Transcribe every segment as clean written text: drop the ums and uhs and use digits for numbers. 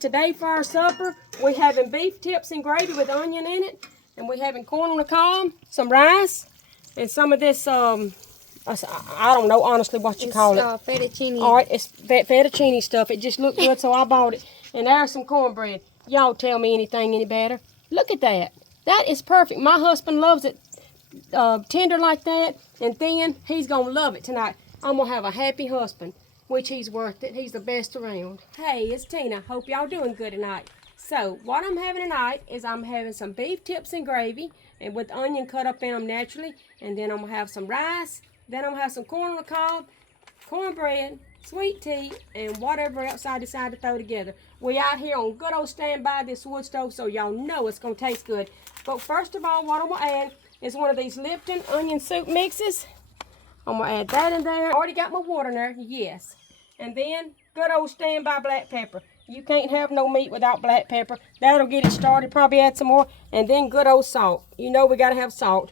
Today for our supper, we're having beef tips and gravy with onion in it. And we're having corn on the cob, some rice, and some of this, I don't know honestly what you call it. Fettuccine. All right, it's fettuccine stuff. It just looked good, so I bought it. And there's some cornbread. Y'all tell me anything any better. Look at that. That is perfect. My husband loves it tender like that, and thin. He's going to love it tonight. I'm going to have a happy husband, which he's worth it. He's the best around. Hey, it's Tina. Hope y'all doing good tonight. So, what I'm having tonight is I'm having some beef tips and gravy, and with onion cut up in them naturally, and then I'm going to have some rice, then I'm going to have some corn on the cob, cornbread, sweet tea, and whatever else I decide to throw together. We out here on good old standby this wood stove, so y'all know it's going to taste good. But first of all, what I'm going to add is one of these Lipton onion soup mixes. I'm going to add that in there. I already got my water in there, yes. And then good old standby black pepper. You can't have no meat without black pepper. That'll get it started. Probably add some more. And then good old salt. You know we got to have salt.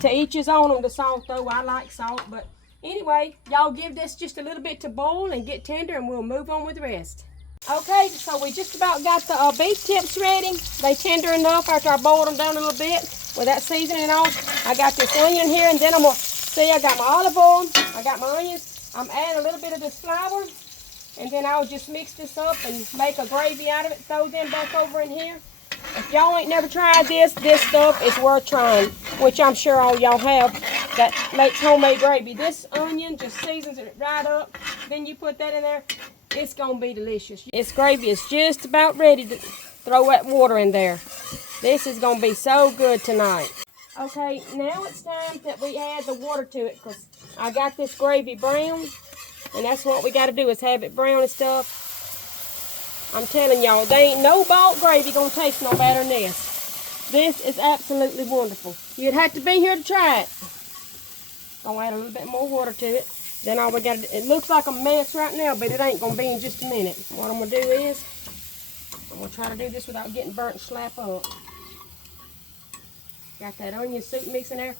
To each his own on the salt, though. I like salt, but anyway, y'all give this just a little bit to boil and get tender, and we'll move on with the rest. Okay, so we just about got the beef tips ready. They tender enough after I boiled them down a little bit with that seasoning and all. I got this onion here, and then I'm going to see I got my olive oil. I got my onions. I'm adding a little bit of this flour, and then I'll just mix this up and make a gravy out of it. Throw them back over in here. If y'all ain't never tried this stuff is worth trying, which I'm sure all y'all have. That makes homemade gravy. This onion just seasons it right up. Then you put that in there. It's going to be delicious. This gravy is just about ready to throw that water in there. This is going to be so good tonight. Okay, now it's time that we add the water to it, because I got this gravy brown, and that's what we got to do is have it brown and stuff. I'm telling y'all, there ain't no bought gravy going to taste no better than this. This is absolutely wonderful. You'd have to be here to try it. Gonna add a little bit more water to it. Then all we got to do, it looks like a mess right now, but it ain't gonna be in just a minute. What I'm gonna do is, I'm gonna try to do this without getting burnt and slap up. Got that onion soup mix in there.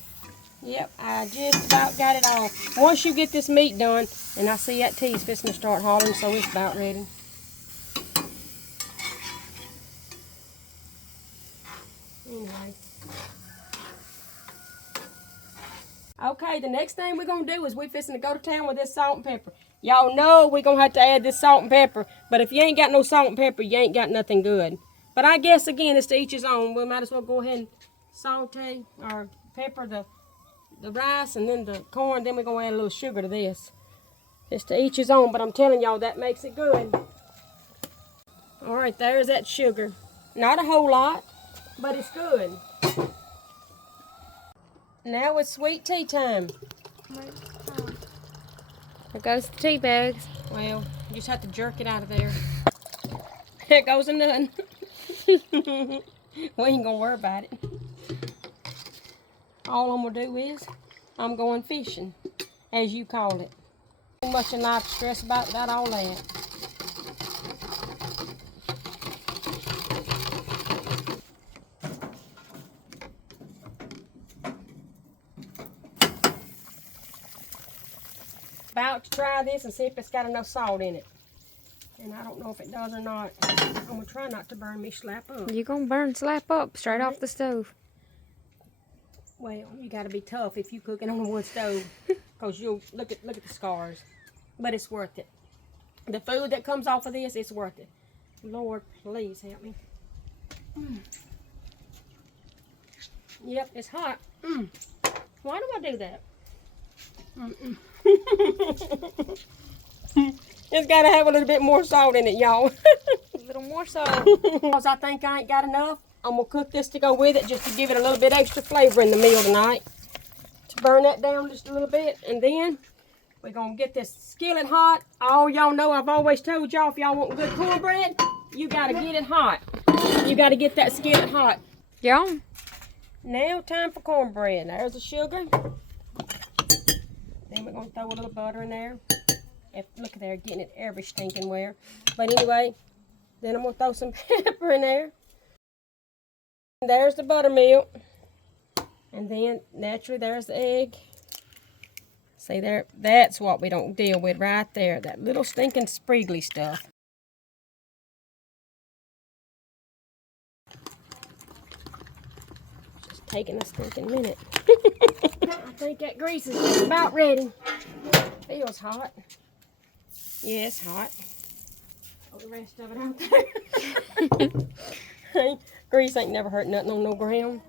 Yep, I just about got it all. Once you get this meat done, and I see that tea's fixing to start hollering, so it's about ready. Anyway. Okay, the next thing we're going to do is we're fixing to go to town with this salt and pepper. Y'all know we're going to have to add this salt and pepper. But if you ain't got no salt and pepper, you ain't got nothing good. But I guess, again, it's to each his own. We might as well go ahead and saute or pepper the rice and then the corn. Then we're going to add a little sugar to this. It's to each his own, but I'm telling y'all that makes it good. All right, there's that sugar. Not a whole lot, but it's good. Now it's sweet tea time. There goes the tea bags. Well, you just have to jerk it out of there. There goes a nun. We ain't gonna worry about it. All I'm gonna do is, I'm going fishing, as you call it. Too much in life to stress about without all that. About to try this and see if it's got enough salt in it. And I don't know if it does or not. I'm going to try not to burn me slap up. You're going to burn slap up straight off the stove. Well, you got to be tough if you cooking on a wood stove. Because you'll look at the scars. But it's worth it. The food that comes off of this, it's worth it. Lord, please help me. Yep, it's hot. Why do I do that? It's got to have a little bit more salt in it, y'all. A little more salt. Because I think I ain't got enough, I'm going to cook this to go with it just to give it a little bit extra flavor in the meal tonight. To burn that down just a little bit. And then we're going to get this skillet hot. All y'all know I've always told y'all if y'all want good cornbread, you got to get it hot. You got to get that skillet hot. Yeah. Now time for cornbread. There's the sugar. Then we're going to throw a little butter in there. Look at there, getting it every stinking where. But anyway, then I'm going to throw some pepper in there. And there's the buttermilk. And then, naturally, there's the egg. See there, that's what we don't deal with right there. That little stinking spriggly stuff. taking a stinking minute. I think that grease is just about ready. Feels hot. Yeah, it's hot. Throw the rest of it out there. Grease ain't never hurt nothing on no ground.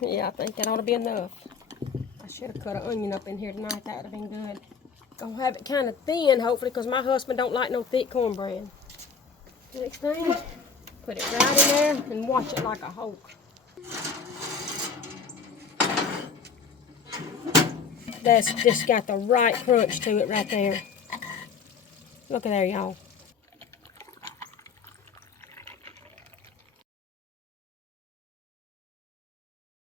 Yeah, I think that ought to be enough. I should have cut an onion up in here tonight. That would have been good. Gonna have it kind of thin, hopefully, because my husband don't like no thick cornbread. Next thing, put it right in there and watch it like a Hulk. That's just got the right crunch to it right there. Look at there, y'all.